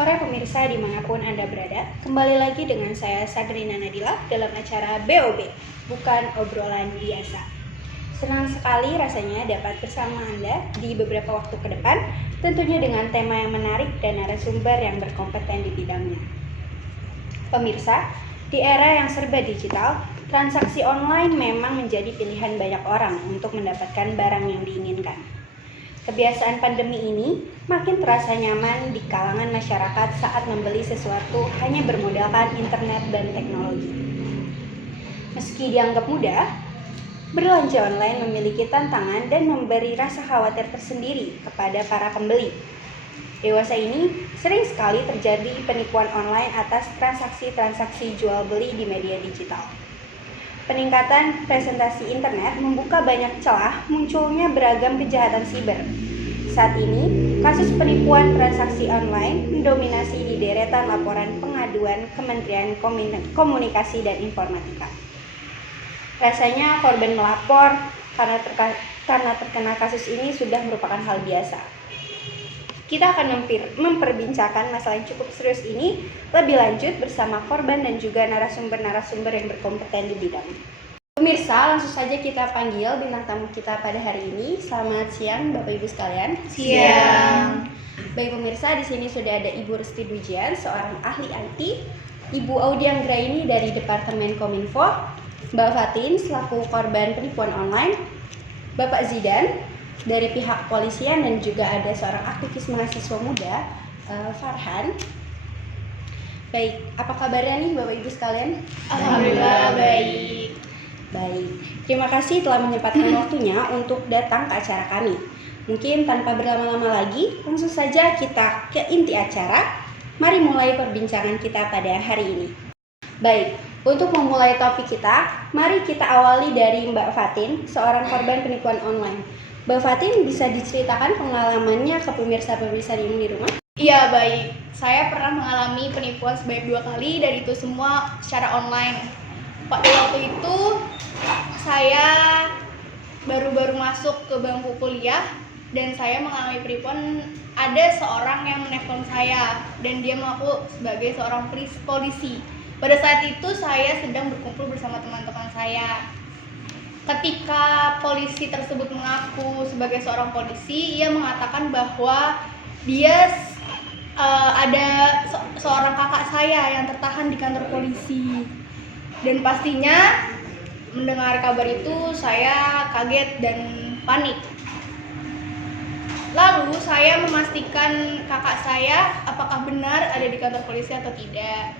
sore pemirsa dimanapun Anda berada. Kembali lagi dengan saya Sabrina Nadila dalam acara BOB, bukan obrolan biasa. Senang sekali rasanya dapat bersama Anda di beberapa waktu ke depan, tentunya dengan tema yang menarik dan narasumber yang berkompeten di bidangnya. Pemirsa, di era yang serba digital, transaksi online memang menjadi pilihan banyak orang untuk mendapatkan barang yang diinginkan. Kebiasaan pandemi ini makin terasa nyaman di kalangan masyarakat saat membeli sesuatu hanya bermodalkan internet dan teknologi. Meski dianggap mudah, belanja online memiliki tantangan dan memberi rasa khawatir tersendiri kepada para pembeli. Dewasa ini sering sekali terjadi penipuan online atas transaksi-transaksi jual beli di media digital. Peningkatan presentasi internet membuka banyak celah munculnya beragam kejahatan siber. Saat ini, kasus penipuan transaksi online mendominasi di deretan laporan pengaduan Kementerian Komunikasi dan Informatika. Rasanya korban melapor karena terkena kasus ini sudah merupakan hal biasa. Kita akan memperbincangkan masalah yang cukup serius ini lebih lanjut bersama korban dan juga narasumber-narasumber yang berkompeten di bidang. Pemirsa, langsung saja kita panggil bintang tamu kita pada hari ini. Selamat siang Bapak Ibu sekalian. Siang. Baik pemirsa, di sini sudah ada Ibu Rusti Dujian, seorang ahli IT, Ibu Audi Anggraini dari Departemen Kominfo, Mbak Fatin selaku korban penipuan online, Bapak Zidan dari pihak kepolisian, dan juga ada seorang aktivis mahasiswa muda, Farhan. Baik, apa kabarnya nih Bapak Ibu sekalian? Alhamdulillah baik. Baik, terima kasih telah menyempatkan waktunya untuk datang ke acara kami. Mungkin tanpa berlama-lama lagi, langsung saja kita ke inti acara. Mari mulai perbincangan kita pada hari ini. Baik, untuk memulai topik kita, mari kita awali dari Mbak Fatin, seorang korban penipuan online. Mbak Fatin, bisa diceritakan pengalamannya ke pemirsa-pemirsa di rumah? Iya baik, saya pernah mengalami penipuan sebanyak 2 kali dan itu semua secara online. Pada waktu itu saya baru masuk ke bangku kuliah dan saya mengalami penipuan. Ada seorang yang menelpon saya dan dia mengaku sebagai seorang polisi. Pada saat itu saya sedang berkumpul bersama teman-teman saya. Ketika polisi tersebut mengaku sebagai seorang polisi, ia mengatakan bahwa dia ada seorang kakak saya yang tertahan di kantor polisi. Dan pastinya mendengar kabar itu saya kaget dan panik. Lalu saya memastikan kakak saya apakah benar ada di kantor polisi atau tidak.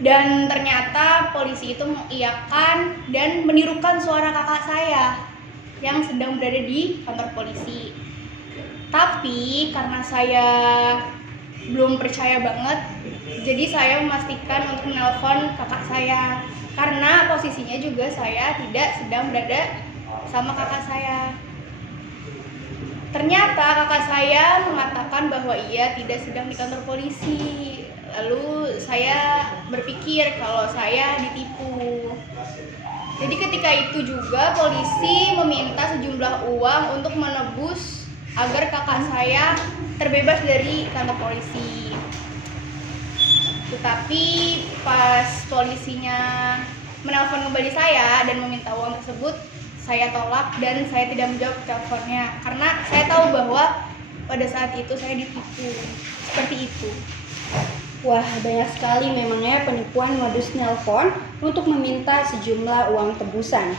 Dan ternyata polisi itu mengiyakan dan menirukan suara kakak saya yang sedang berada di kantor polisi. Tapi karena saya belum percaya banget, jadi saya memastikan untuk menelpon kakak saya. Karena posisinya juga saya tidak sedang berada sama kakak saya. Ternyata kakak saya mengatakan bahwa ia tidak sedang di kantor polisi. Lalu saya berpikir kalau saya ditipu. Jadi ketika itu juga polisi meminta sejumlah uang untuk menebus agar kakak saya terbebas dari kantor polisi. Tetapi pas polisinya menelpon kembali saya dan meminta uang tersebut, saya tolak dan saya tidak menjawab teleponnya karena saya tahu bahwa pada saat itu saya ditipu. Seperti itu. Wah, banyak sekali memangnya penipuan modus nelpon untuk meminta sejumlah uang tebusan.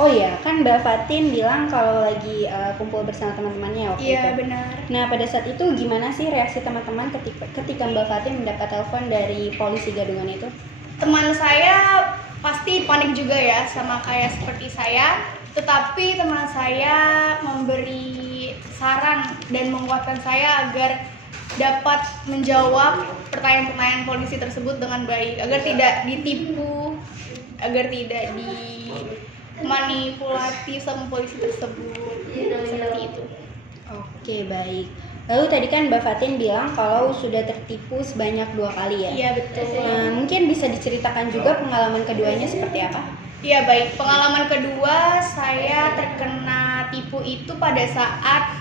Oh iya, kan Mbak Fatin bilang kalau lagi kumpul bersama teman-temannya waktu itu. Iya, benar. Nah, pada saat itu gimana sih reaksi teman-teman ketika Mbak Fatin mendapat telepon dari polisi gadungan itu? Teman saya pasti panik juga ya, sama kayak seperti saya. Tetapi teman saya memberi saran dan menguatkan saya agar dapat menjawab pertanyaan-pertanyaan polisi tersebut dengan baik, agar tidak ditipu, agar tidak dimanipulasi sama polisi tersebut. Seperti itu. Oke, baik. Lalu tadi kan Mbak Fatin bilang kalau sudah tertipu sebanyak 2 kali ya? Iya, betul. Nah, mungkin bisa diceritakan juga pengalaman keduanya seperti apa? Iya, baik. Pengalaman kedua saya terkena tipu itu pada saat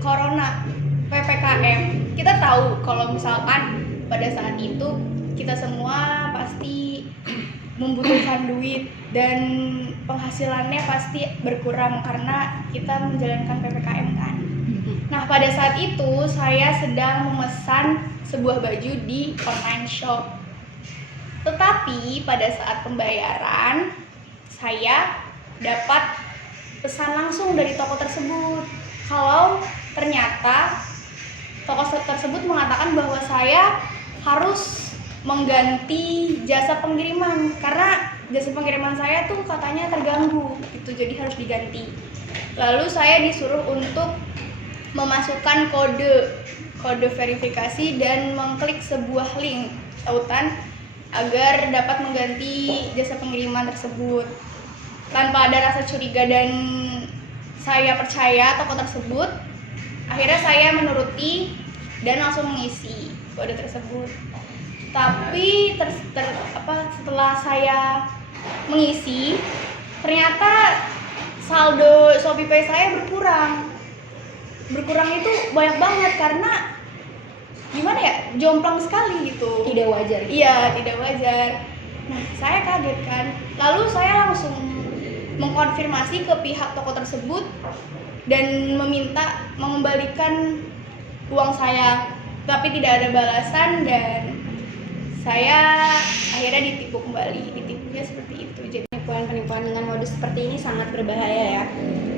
Corona, PPKM. kita tahu kalau misalkan pada saat itu kita semua pasti membutuhkan duit dan penghasilannya pasti berkurang karena kita menjalankan PPKM kan. Nah, pada saat itu saya sedang memesan sebuah baju di online shop. Tetapi pada saat pembayaran saya dapat pesan langsung dari toko tersebut. Kalau ternyata toko tersebut mengatakan bahwa saya harus mengganti jasa pengiriman karena jasa pengiriman saya tuh katanya terganggu gitu, jadi harus diganti. Lalu saya disuruh untuk memasukkan kode verifikasi dan mengklik sebuah link tautan agar dapat mengganti jasa pengiriman tersebut. Tanpa ada rasa curiga dan saya percaya toko tersebut, akhirnya saya menuruti dan langsung mengisi kode tersebut. Tapi setelah saya mengisi, ternyata saldo ShopeePay saya berkurang. Berkurang itu banyak banget karena gimana ya, jomplang sekali gitu. Tidak wajar. Iya, tidak wajar. Nah, saya kaget kan. Lalu saya langsung mengkonfirmasi ke pihak toko tersebut dan meminta mengembalikan uang saya, tapi tidak ada balasan dan saya akhirnya ditipu kembali. Ditipunya seperti itu. Jadi Penipuan-penipuan dengan modus seperti ini sangat berbahaya ya.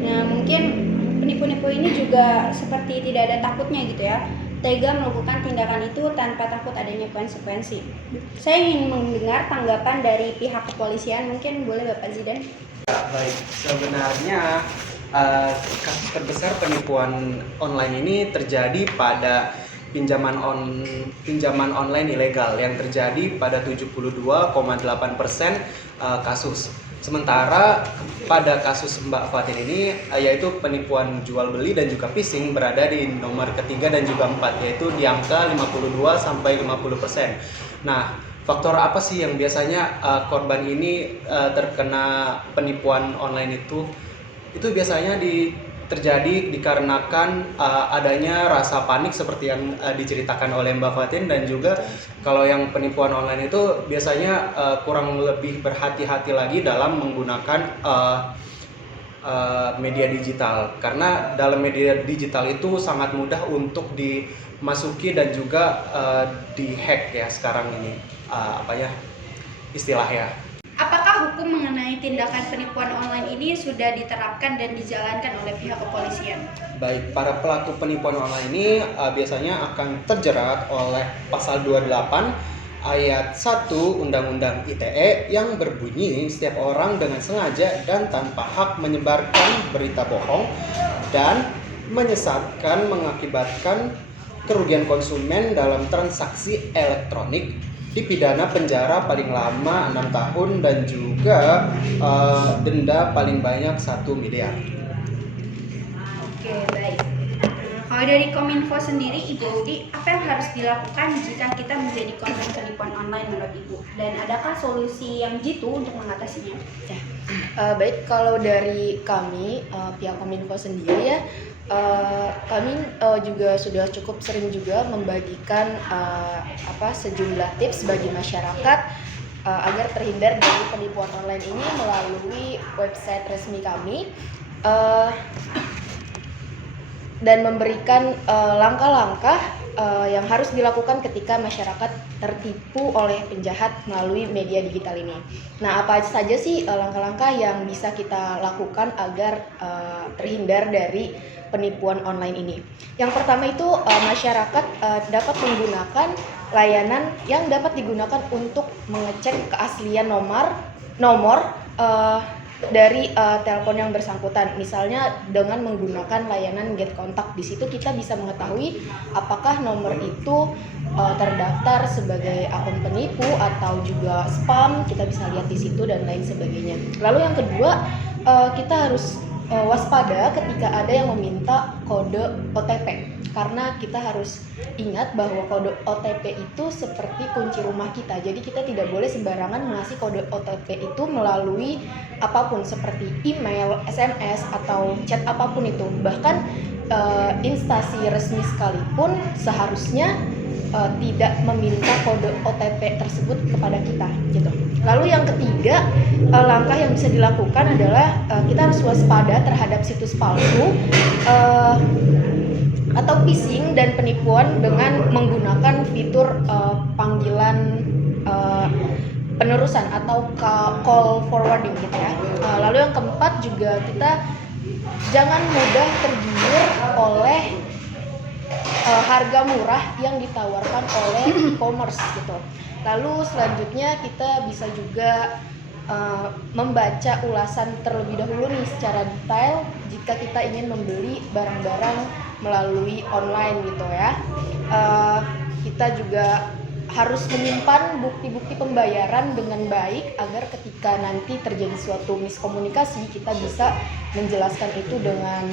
Nah, mungkin penipu-penipu ini juga seperti tidak ada takutnya gitu ya, tega melakukan tindakan itu tanpa takut adanya konsekuensi. Saya ingin mendengar tanggapan dari pihak kepolisian, mungkin boleh Bapak Zidan? Ya, baik, sebenarnya kasus terbesar penipuan online ini terjadi pada pinjaman online ilegal yang terjadi pada 72,8% kasus. Sementara pada kasus Mbak Fatin ini yaitu penipuan jual beli dan juga phishing berada di nomor ketiga dan juga 4, yaitu di angka 52-50%. Nah, faktor apa sih yang biasanya korban ini terkena penipuan online itu? Itu biasanya terjadi dikarenakan adanya rasa panik seperti yang diceritakan oleh Mbak Fatin, dan juga kalau yang penipuan online itu biasanya kurang lebih berhati-hati lagi dalam menggunakan media digital, karena dalam media digital itu sangat mudah untuk dimasuki dan juga dihack ya sekarang ini istilahnya. Apakah hukum mengenai tindakan penipuan online ini sudah diterapkan dan dijalankan oleh pihak kepolisian? Baik, para pelaku penipuan online ini biasanya akan terjerat oleh pasal 28 ayat 1 Undang-Undang ITE yang berbunyi setiap orang dengan sengaja dan tanpa hak menyebarkan berita bohong dan menyesatkan mengakibatkan kerugian konsumen dalam transaksi elektronik dipidana penjara paling lama 6 tahun dan juga denda paling banyak 1 miliar. Oke, baik. Kalau dari Kominfo sendiri, Ibu Audi, apa yang harus dilakukan jika kita menjadi korban penipuan online menurut Ibu? Dan adakah solusi yang jitu untuk mengatasinya? Baik, kalau dari kami pihak Kominfo sendiri ya, kami juga sudah cukup sering juga membagikan sejumlah tips bagi masyarakat agar terhindar dari penipuan online ini melalui website resmi kami, dan memberikan langkah-langkah yang harus dilakukan ketika masyarakat tertipu oleh penjahat melalui media digital ini. Nah, apa saja sih langkah-langkah yang bisa kita lakukan agar terhindar dari penipuan online ini? Yang pertama itu masyarakat dapat menggunakan layanan yang dapat digunakan untuk mengecek keaslian nomor dari telepon yang bersangkutan. Misalnya dengan menggunakan layanan Get Contact. Di situ kita bisa mengetahui apakah nomor itu terdaftar sebagai akun penipu atau juga spam. Kita bisa lihat di situ dan lain sebagainya. Lalu yang kedua, kita harus waspada ketika ada yang meminta kode OTP, karena kita harus ingat bahwa kode OTP itu seperti kunci rumah kita. Jadi kita tidak boleh sembarangan mengasih kode OTP itu melalui apapun seperti email, SMS atau chat apapun itu. Bahkan instansi resmi sekalipun seharusnya tidak meminta kode OTP tersebut kepada kita gitu. Lalu yang ketiga, langkah yang bisa dilakukan adalah kita harus waspada terhadap situs palsu atau phishing dan penipuan dengan menggunakan fitur panggilan penerusan atau call forwarding gitu ya. Lalu yang keempat juga kita jangan mudah tergiur oleh harga murah yang ditawarkan oleh e-commerce gitu. Lalu selanjutnya kita bisa juga membaca ulasan terlebih dahulu nih secara detail jika kita ingin membeli barang-barang melalui online gitu ya. Kita juga harus menyimpan bukti-bukti pembayaran dengan baik agar ketika nanti terjadi suatu miskomunikasi kita bisa menjelaskan itu dengan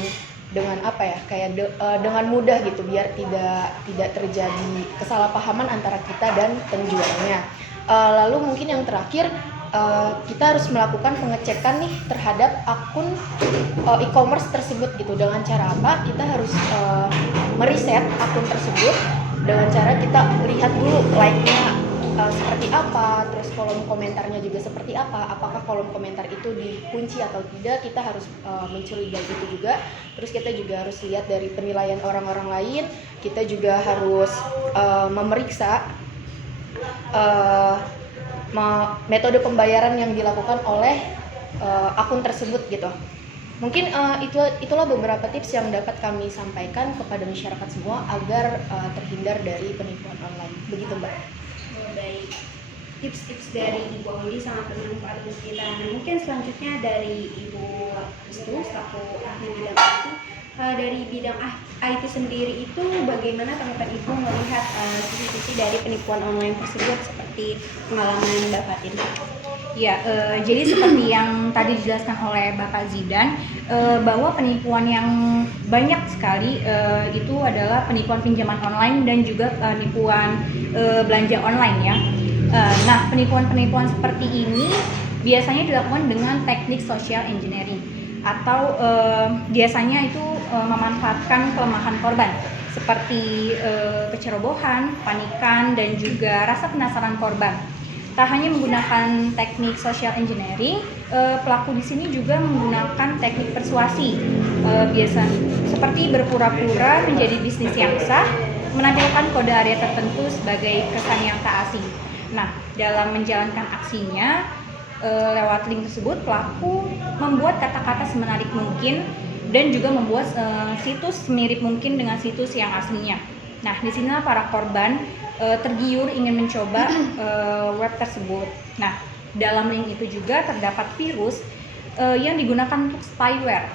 apa ya, kayak dengan mudah gitu, biar tidak terjadi kesalahpahaman antara kita dan penjualnya. Lalu mungkin yang terakhir, kita harus melakukan pengecekan nih terhadap akun e-commerce tersebut gitu. Dengan cara apa? Kita harus meriset akun tersebut dengan cara kita lihat dulu like-nya seperti apa, terus kolom komentarnya juga seperti apa, apakah kolom komentar itu dikunci atau tidak. Kita harus mencurigai itu juga. Terus kita juga harus lihat dari penilaian orang-orang lain. Kita juga harus memeriksa metode pembayaran yang dilakukan oleh akun tersebut gitu. Mungkin itulah beberapa tips yang dapat kami sampaikan kepada masyarakat semua agar terhindar dari penipuan online. Begitu Mbak. Baik, tips-tips dari Ibu Audi sangat bermanfaat untuk kita. Nah, mungkin selanjutnya dari Ibu Restu selaku ahli bidang IT, dari bidang IT sendiri itu bagaimana tanggapan Ibu melihat sisi-sisi dari penipuan online tersebut seperti pengalaman Mbak Fatin? Ya, jadi seperti yang tadi dijelaskan oleh Bapak Zidan, bahwa penipuan yang banyak sekali itu adalah penipuan pinjaman online dan juga penipuan belanja online ya. Nah, penipuan-penipuan seperti ini biasanya dilakukan dengan teknik social engineering atau biasanya itu memanfaatkan kelemahan korban seperti kecerobohan, panikan, dan juga rasa penasaran korban. Tak hanya menggunakan teknik social engineering, pelaku di sini juga menggunakan teknik persuasi, biasa seperti berpura-pura menjadi bisnis yang sah, menampilkan kode area tertentu sebagai kesan yang tak asing. Nah, dalam menjalankan aksinya lewat link tersebut, pelaku membuat kata-kata semenarik mungkin dan juga membuat situs mirip mungkin dengan situs yang aslinya. Nah, disinilah para korban tergiur ingin mencoba web tersebut. Nah, dalam link itu juga terdapat virus yang digunakan untuk spyware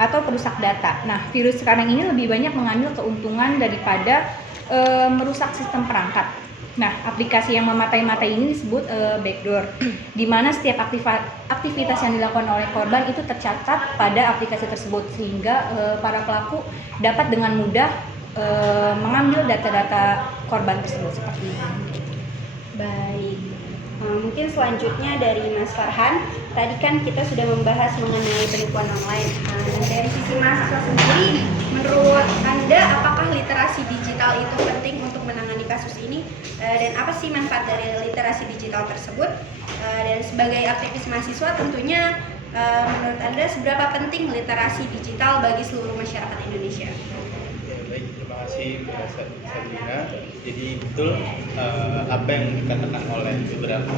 atau perusak data. Nah, virus sekarang ini lebih banyak mengambil keuntungan daripada merusak sistem perangkat. Nah, aplikasi yang mematai-matai ini disebut backdoor, di mana setiap aktivitas yang dilakukan oleh korban itu tercatat pada aplikasi tersebut, sehingga para pelaku dapat dengan mudah mengambil data-data korban tersebut seperti ini. Baik, mungkin selanjutnya dari Mas Farhan. Tadi kan kita sudah membahas mengenai penipuan online. Dari sisi mahasiswa sendiri, menurut Anda apakah literasi digital itu penting untuk menangani kasus ini? Dan apa sih manfaat dari literasi digital tersebut? Dan sebagai aktivis mahasiswa tentunya menurut Anda seberapa penting literasi digital bagi seluruh masyarakat Indonesia? Baik, terima kasih Mbak Sabrina. Jadi betul apa yang dikatakan oleh beberapa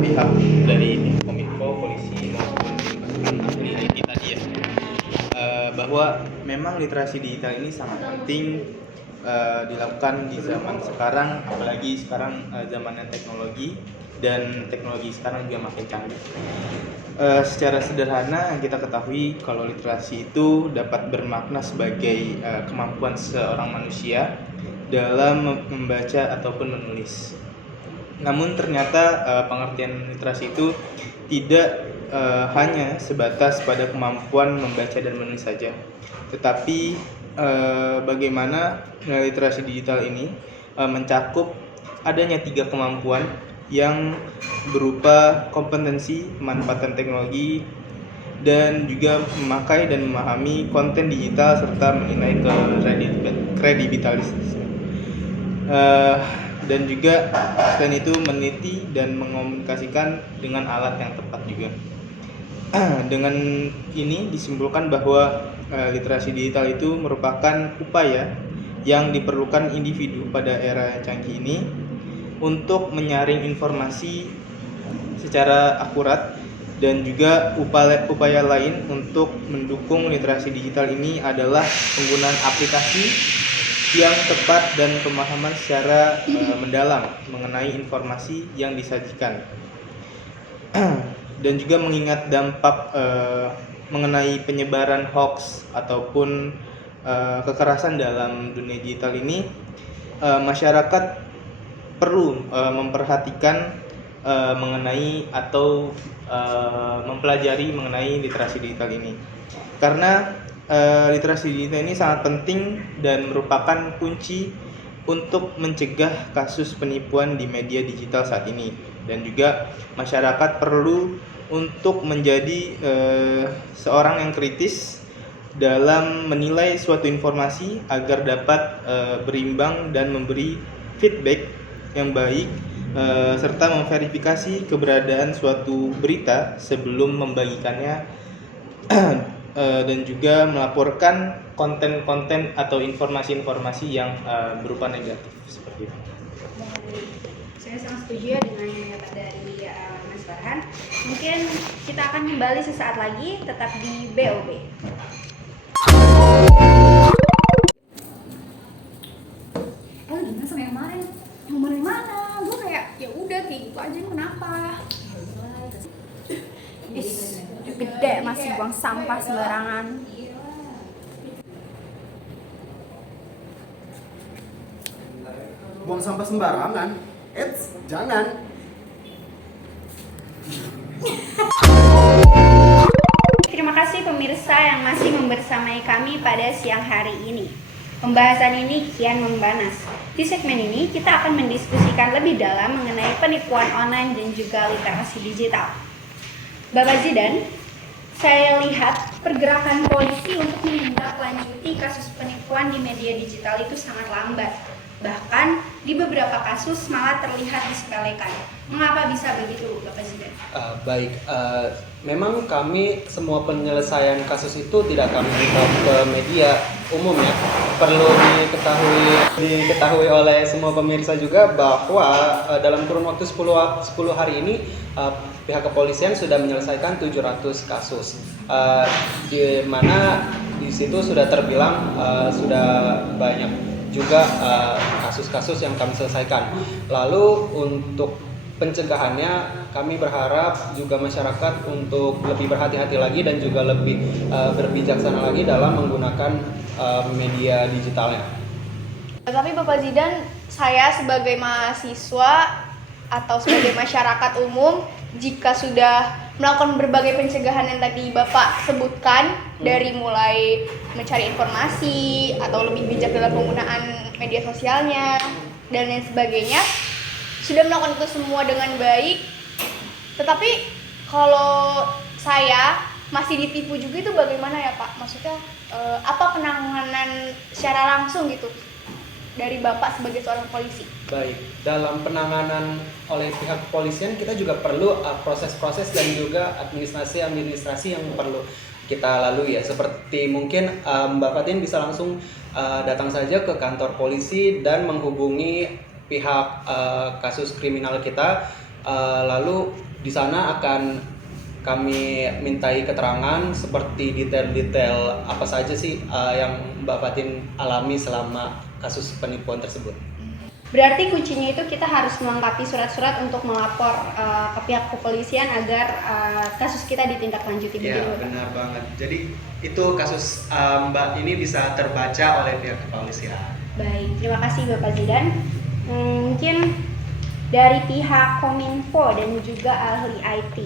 pihak dari Kominfo, polisi maupun ahli IT tadi ya, bahwa memang literasi digital ini sangat penting dilakukan di zaman sekarang, apalagi sekarang zamannya teknologi dan teknologi sekarang juga makin canggih. Secara sederhana yang kita ketahui kalau literasi itu dapat bermakna sebagai kemampuan seorang manusia dalam membaca ataupun menulis. Namun ternyata pengertian literasi itu tidak hanya sebatas pada kemampuan membaca dan menulis saja, tetapi bagaimana literasi digital ini mencakup adanya 3 kemampuan yang berupa kompetensi pemanfaatan teknologi dan juga memakai dan memahami konten digital serta menilai kredibilitas. Dan juga selain itu meneliti dan mengomunikasikan dengan alat yang tepat juga. Dengan ini disimpulkan bahwa literasi digital itu merupakan upaya yang diperlukan individu pada era yang canggih ini untuk menyaring informasi secara akurat, dan juga upaya lain untuk mendukung literasi digital ini adalah penggunaan aplikasi yang tepat dan pemahaman secara mendalam mengenai informasi yang disajikan. Dan juga mengingat dampak mengenai penyebaran hoax ataupun kekerasan dalam dunia digital ini, masyarakat perlu memperhatikan mengenai atau mempelajari mengenai literasi digital ini, karena literasi digital ini sangat penting dan merupakan kunci untuk mencegah kasus penipuan di media digital saat ini. Dan juga masyarakat perlu untuk menjadi seorang yang kritis dalam menilai suatu informasi agar dapat berimbang dan memberi feedback yang baik, serta memverifikasi keberadaan suatu berita sebelum membagikannya dan juga melaporkan konten-konten atau informasi-informasi yang berupa negatif seperti itu. Saya sangat setuju ya dengan pernyataan dari Mas Farhan. Mungkin kita akan kembali sesaat lagi, tetap di BOB. Gimana sama yang kemarin? Yang kemarin mana? Gue kayak ya udah kayak gitu aja, kenapa? Gede masih buang sampah sembarangan. Buang sampah sembarangan? Jangan. Terima kasih pemirsa yang masih membersamai kami pada siang hari ini. Pembahasan ini kian memanas. Di segmen ini kita akan mendiskusikan lebih dalam mengenai penipuan online dan juga literasi digital. Bapak Zidan, saya lihat pergerakan polisi untuk menindaklanjuti kasus penipuan di media digital itu sangat lambat. Bahkan di beberapa kasus malah terlihat disepelekan. Mengapa bisa begitu, Bapak Zidan? Baik, memang kami semua penyelesaian kasus itu tidak kami minta ke media umum ya. Perlu diketahui oleh semua pemirsa juga bahwa dalam kurun waktu 10 hari ini pihak kepolisian sudah menyelesaikan 700 kasus, di mana di situ sudah terbilang sudah banyak juga kasus-kasus yang kami selesaikan. Lalu untuk pencegahannya kami berharap juga masyarakat untuk lebih berhati-hati lagi dan juga lebih berbijaksana lagi dalam menggunakan media digitalnya. Tapi Bapak Zidan, saya sebagai mahasiswa atau sebagai masyarakat umum, jika sudah melakukan berbagai pencegahan yang tadi Bapak sebutkan, dari mulai mencari informasi atau lebih bijak dalam penggunaan media sosialnya dan lain sebagainya, sudah melakukan itu semua dengan baik, tetapi kalau saya masih ditipu juga, itu bagaimana ya Pak? Maksudnya apa penanganan secara langsung gitu dari Bapak sebagai seorang polisi? Baik, dalam penanganan oleh pihak kepolisian kita juga perlu proses-proses dan juga administrasi yang perlu kita lalui ya. Seperti mungkin Mbak Fatin bisa langsung datang saja ke kantor polisi dan menghubungi pihak kasus kriminal kita, lalu di sana akan kami mintai keterangan seperti detail-detail apa saja sih yang Mbak Fatin alami selama kasus penipuan tersebut. Berarti kuncinya itu kita harus melengkapi surat-surat untuk melapor ke pihak kepolisian agar kasus kita ditindaklanjuti. Iya, benar banget. Jadi itu kasus Mbak ini bisa terbaca oleh pihak kepolisian. Baik, terima kasih Bapak Zidan. Mungkin dari pihak Kominfo dan juga ahli IT,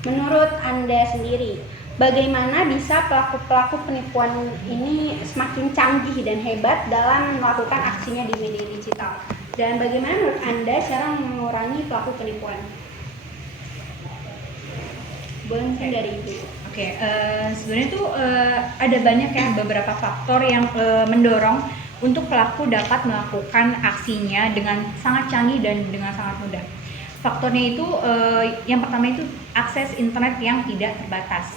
Menurut Anda sendiri, bagaimana bisa pelaku-pelaku penipuan ini semakin canggih dan hebat dalam melakukan aksinya di media digital? Dan bagaimana menurut Anda cara mengurangi pelaku penipuan? Boleh mungkin dari Ibu. Oke, sebenarnya tuh ada banyak ya beberapa faktor yang mendorong untuk pelaku dapat melakukan aksinya dengan sangat canggih dan dengan sangat mudah. Faktornya itu yang pertama itu akses internet yang tidak terbatas.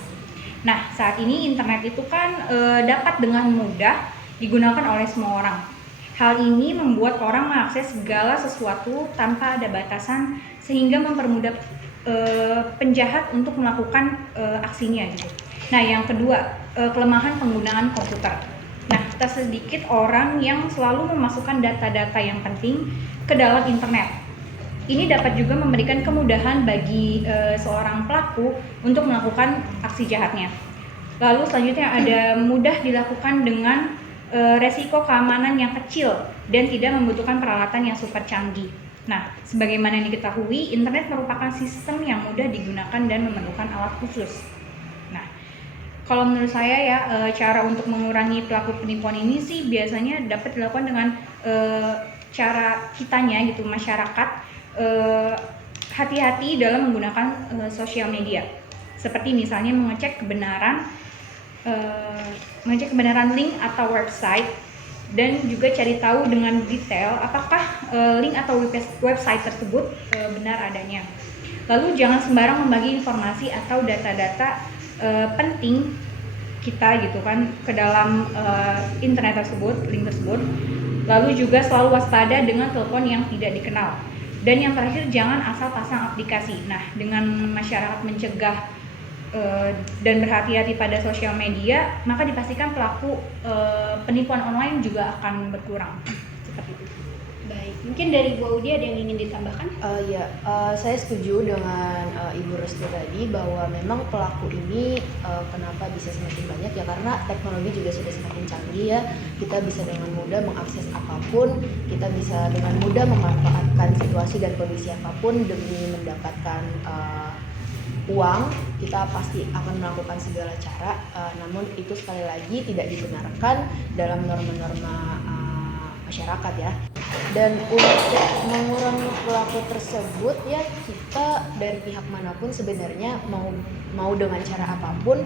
Nah, saat ini internet itu kan dapat dengan mudah digunakan oleh semua orang. Hal ini membuat orang mengakses segala sesuatu tanpa ada batasan sehingga mempermudah penjahat untuk melakukan aksinya gitu. Nah, yang kedua, kelemahan penggunaan komputer. Nah, tak sedikit orang yang selalu memasukkan data-data yang penting ke dalam internet. Ini dapat juga memberikan kemudahan bagi seorang pelaku untuk melakukan aksi jahatnya. Lalu selanjutnya ada mudah dilakukan dengan resiko keamanan yang kecil dan tidak membutuhkan peralatan yang super canggih. Nah, sebagaimana yang diketahui, internet merupakan sistem yang mudah digunakan dan memerlukan alat khusus. Nah, kalau menurut saya ya, cara untuk mengurangi pelaku penipuan ini sih biasanya dapat dilakukan dengan cara kitanya gitu, masyarakat hati-hati dalam menggunakan sosial media. Seperti misalnya mengecek kebenaran link atau website, dan juga cari tahu dengan detail apakah link atau website tersebut benar adanya. Lalu jangan sembarang membagi informasi atau data-data penting kita gitu kan ke dalam internet tersebut, link tersebut. Lalu juga selalu waspada dengan telepon yang tidak dikenal. Dan yang terakhir, jangan asal pasang aplikasi. Nah, dengan masyarakat mencegah dan berhati-hati pada sosial media, maka dipastikan pelaku penipuan online juga akan berkurang. Seperti itu. Baik, mungkin dari Bu Audi ada yang ingin ditambahkan? Saya setuju dengan Ibu Restu tadi bahwa memang pelaku ini kenapa bisa semakin banyak ya karena teknologi juga sudah semakin canggih ya. Kita bisa dengan mudah mengakses apapun, kita bisa dengan mudah memanfaatkan situasi dan kondisi apapun demi mendapatkan uang. Kita pasti akan melakukan segala cara, namun itu sekali lagi tidak dibenarkan dalam norma-norma masyarakat ya. Dan untuk mengurangi pelaku tersebut ya, kita dari pihak manapun sebenarnya mau dengan cara apapun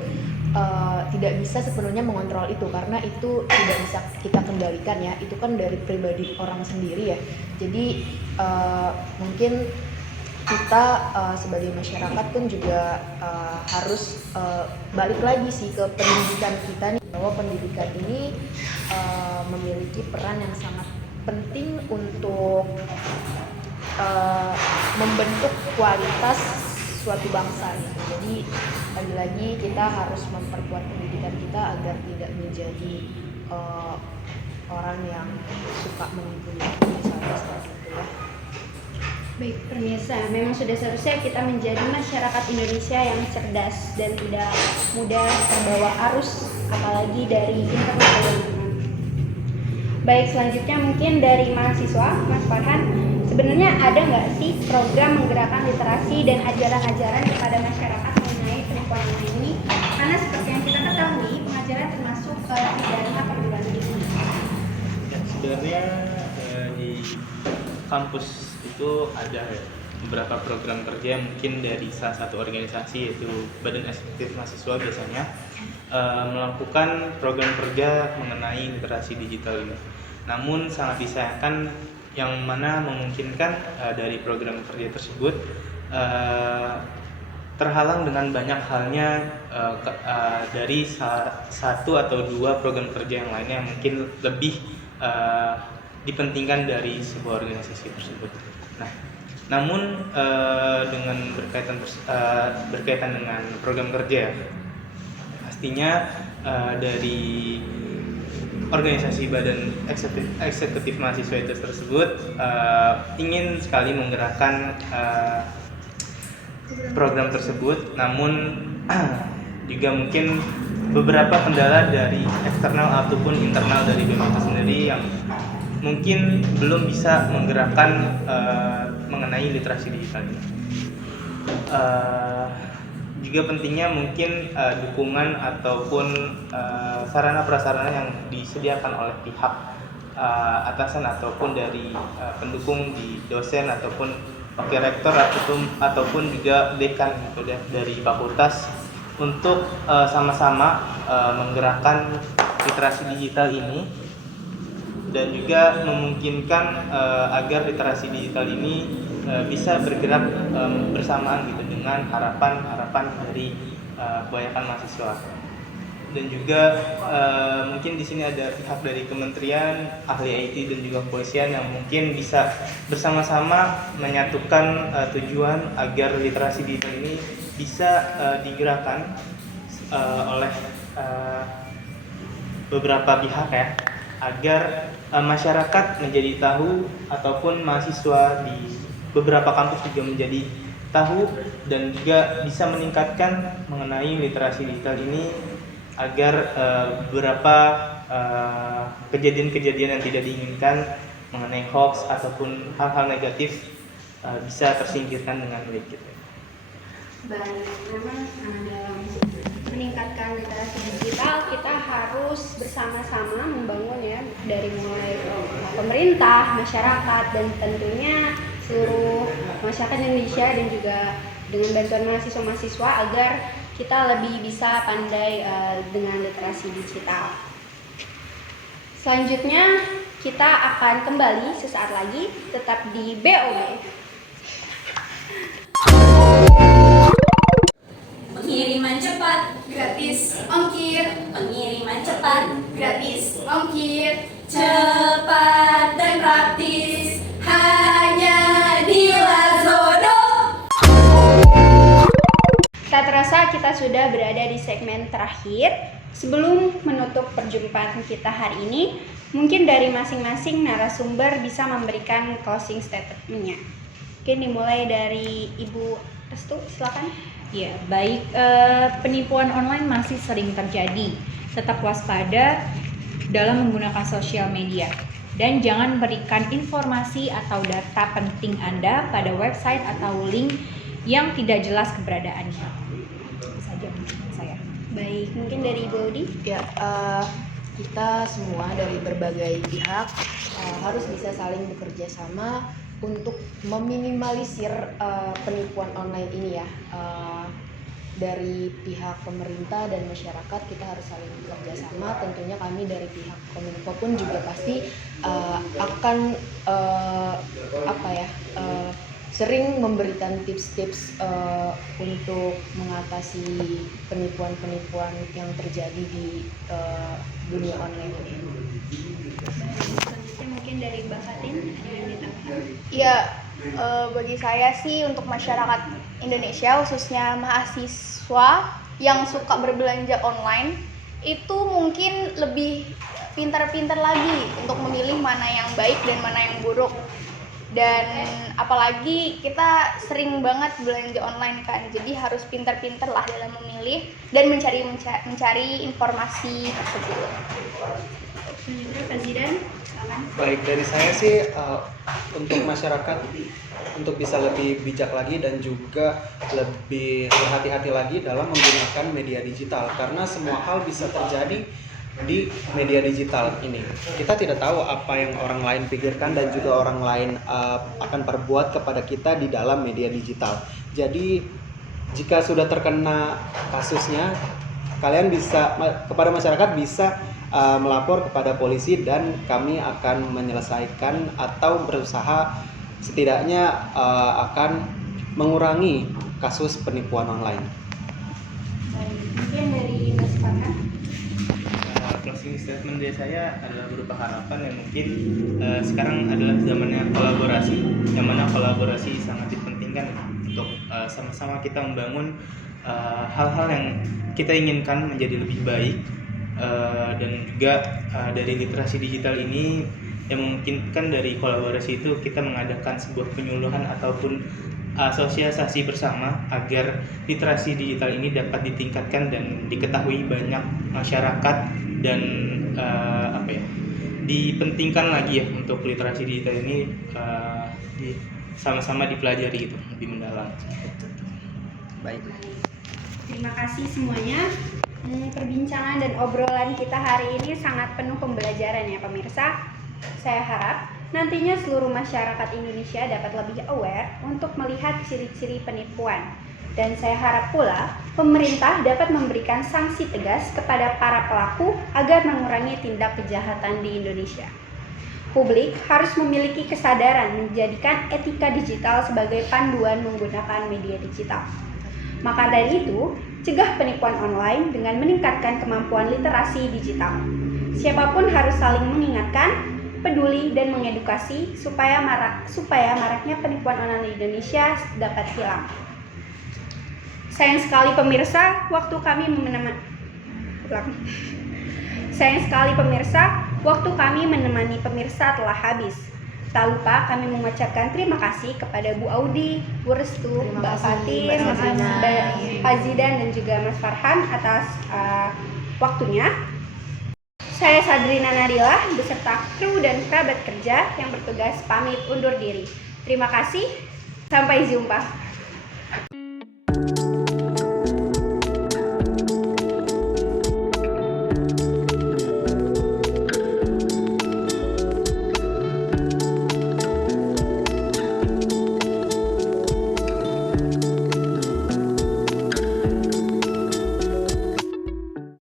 tidak bisa sepenuhnya mengontrol itu karena itu tidak bisa kita kendalikan ya. Itu kan dari pribadi orang sendiri ya. Jadi mungkin kita sebagai masyarakat pun juga harus balik lagi sih ke pendidikan kita nih, bahwa pendidikan ini memiliki peran yang sangat penting untuk membentuk kualitas suatu bangsa gitu. Jadi lagi-lagi kita harus memperkuat pendidikan kita agar tidak menjadi orang yang suka menipu misalnya seperti itu ya. Baik, pemirsa, memang sudah seharusnya kita menjadi masyarakat Indonesia yang cerdas dan tidak mudah terbawa arus, apalagi dari internet. Baik, selanjutnya mungkin dari mahasiswa, Mas Farhan, sebenarnya ada nggak sih program menggerakkan literasi dan ajaran-ajaran kepada masyarakat mengenai penipuan online ini? Karena seperti yang kita ketahui, pengajaran termasuk pidana perguruan tinggi. Ya, sebenarnya di kampus itu ada ya, beberapa program kerja mungkin dari salah satu organisasi yaitu Badan Eksekutif Mahasiswa biasanya melakukan program kerja mengenai literasi digital ini. Namun sangat disayangkan yang mana memungkinkan dari program kerja tersebut terhalang dengan banyak halnya dari satu atau dua program kerja yang lainnya yang mungkin lebih dipentingkan dari sebuah organisasi tersebut. Nah, namun dengan berkaitan dengan program kerja, pastinya dari organisasi Badan Eksekutif Mahasiswa itu tersebut ingin sekali menggerakkan program tersebut, namun juga mungkin beberapa kendala dari eksternal ataupun internal dari BEM itu sendiri yang mungkin belum bisa menggerakkan mengenai literasi digital ini. juga pentingnya mungkin dukungan ataupun sarana prasarana yang disediakan oleh pihak atasan ataupun dari pendukung di dosen ataupun wakil rektor ataupun juga dekan gitu dari fakultas untuk sama-sama menggerakkan literasi digital ini dan juga memungkinkan agar literasi digital ini bisa bergerak bersamaan gitu dengan harapan dari kebanyakan mahasiswa. Dan juga mungkin di sini ada pihak dari kementerian, ahli IT dan juga kepolisian yang mungkin bisa bersama-sama menyatukan tujuan agar literasi digital ini bisa digerakkan oleh beberapa pihak ya, agar masyarakat menjadi tahu ataupun mahasiswa di beberapa kampus juga menjadi tahu dan juga bisa meningkatkan mengenai literasi digital ini agar beberapa kejadian-kejadian yang tidak diinginkan mengenai hoax ataupun hal-hal negatif bisa tersingkirkan dengan baik gitu. Baik, memang dalam meningkatkan literasi digital kita harus bersama-sama membangun ya, dari mulai pemerintah, masyarakat, dan tentunya seluruh masyarakat Indonesia dan juga dengan bantuan mahasiswa-mahasiswa agar kita lebih bisa pandai dengan literasi digital. Selanjutnya kita akan kembali sesaat lagi, tetap di BOB. Pengiriman cepat, Gratis ongkir, pengiriman cepat, gratis ongkir, cepat dan praktis, hanya di Lazodo. Tak terasa kita sudah berada di segmen terakhir. Sebelum menutup perjumpaan kita hari ini, mungkin dari masing-masing narasumber bisa memberikan closing statement-nya. Mungkin dimulai dari Ibu Restu, silakan. Ya, baik. Penipuan online masih sering terjadi. Tetap waspada dalam menggunakan sosial media. Dan jangan berikan informasi atau data penting Anda pada website atau link yang tidak jelas keberadaannya. Itu saja mungkin saya. Baik, mungkin dari Ibu Odi. Ya, kita semua dari berbagai pihak harus bisa saling bekerja sama untuk meminimalisir penipuan online ini ya. Dari pihak pemerintah dan masyarakat kita harus saling bekerja sama. Tentunya kami dari pihak Kominfo pun juga pasti akan sering memberikan tips-tips untuk mengatasi penipuan-penipuan yang terjadi di dunia online ini. Selanjutnya mungkin dari Mbak Fatin, ada yang ditambahkan? Ya, bagi saya sih untuk masyarakat Indonesia khususnya mahasiswa yang suka berbelanja online itu mungkin lebih pintar-pintar lagi untuk memilih mana yang baik dan mana yang buruk. Dan apalagi kita sering banget belanja online kan, jadi harus pintar-pintar lah dalam memilih dan mencari informasi tersebut. Selanjutnya Pak Zidan, silakan. Baik, dari saya sih untuk masyarakat untuk bisa lebih bijak lagi dan juga lebih berhati-hati lagi dalam menggunakan media digital, karena semua hal bisa terjadi di media digital ini. Kita tidak tahu apa yang orang lain pikirkan dan juga orang lain akan perbuat kepada kita di dalam media digital. Jadi jika sudah terkena kasusnya, kalian bisa kepada masyarakat bisa melapor kepada polisi dan kami akan menyelesaikan atau berusaha setidaknya akan mengurangi kasus penipuan online. Baik, mungkin dari Mas Farhan. Closing statement dari saya adalah berupa harapan yang mungkin sekarang adalah zamannya kolaborasi, yang mana kolaborasi sangat dipentingkan untuk sama-sama kita membangun hal-hal yang kita inginkan menjadi lebih baik, dan juga dari literasi digital ini yang memungkinkan dari kolaborasi itu kita mengadakan sebuah penyuluhan ataupun asosiasi bersama agar literasi digital ini dapat ditingkatkan dan diketahui banyak masyarakat dan dipentingkan lagi ya untuk literasi digital ini sama-sama dipelajari gitu lebih mendalam. Baik. Terima kasih semuanya. Perbincangan dan obrolan kita hari ini sangat penuh pembelajaran ya pemirsa. Saya harap nantinya seluruh masyarakat Indonesia dapat lebih aware untuk melihat ciri-ciri penipuan. Dan saya harap pula pemerintah dapat memberikan sanksi tegas kepada para pelaku agar mengurangi tindak kejahatan di Indonesia. Publik harus memiliki kesadaran menjadikan etika digital sebagai panduan menggunakan media digital. Maka dari itu, cegah penipuan online dengan meningkatkan kemampuan literasi digital. Siapapun harus saling mengingatkan, peduli, dan mengedukasi supaya maraknya penipuan online di Indonesia dapat hilang. Sayang sekali pemirsa, waktu kami menemani pemirsa telah habis. Tak lupa kami mengucapkan terima kasih kepada Bu Audi, Bu Restu, Mbak Fatin, Pak Zidan, dan juga Mas Farhan atas waktunya. Saya Sadrina Nadila beserta kru dan kerabat kerja yang bertugas pamit undur diri. Terima kasih, sampai jumpa.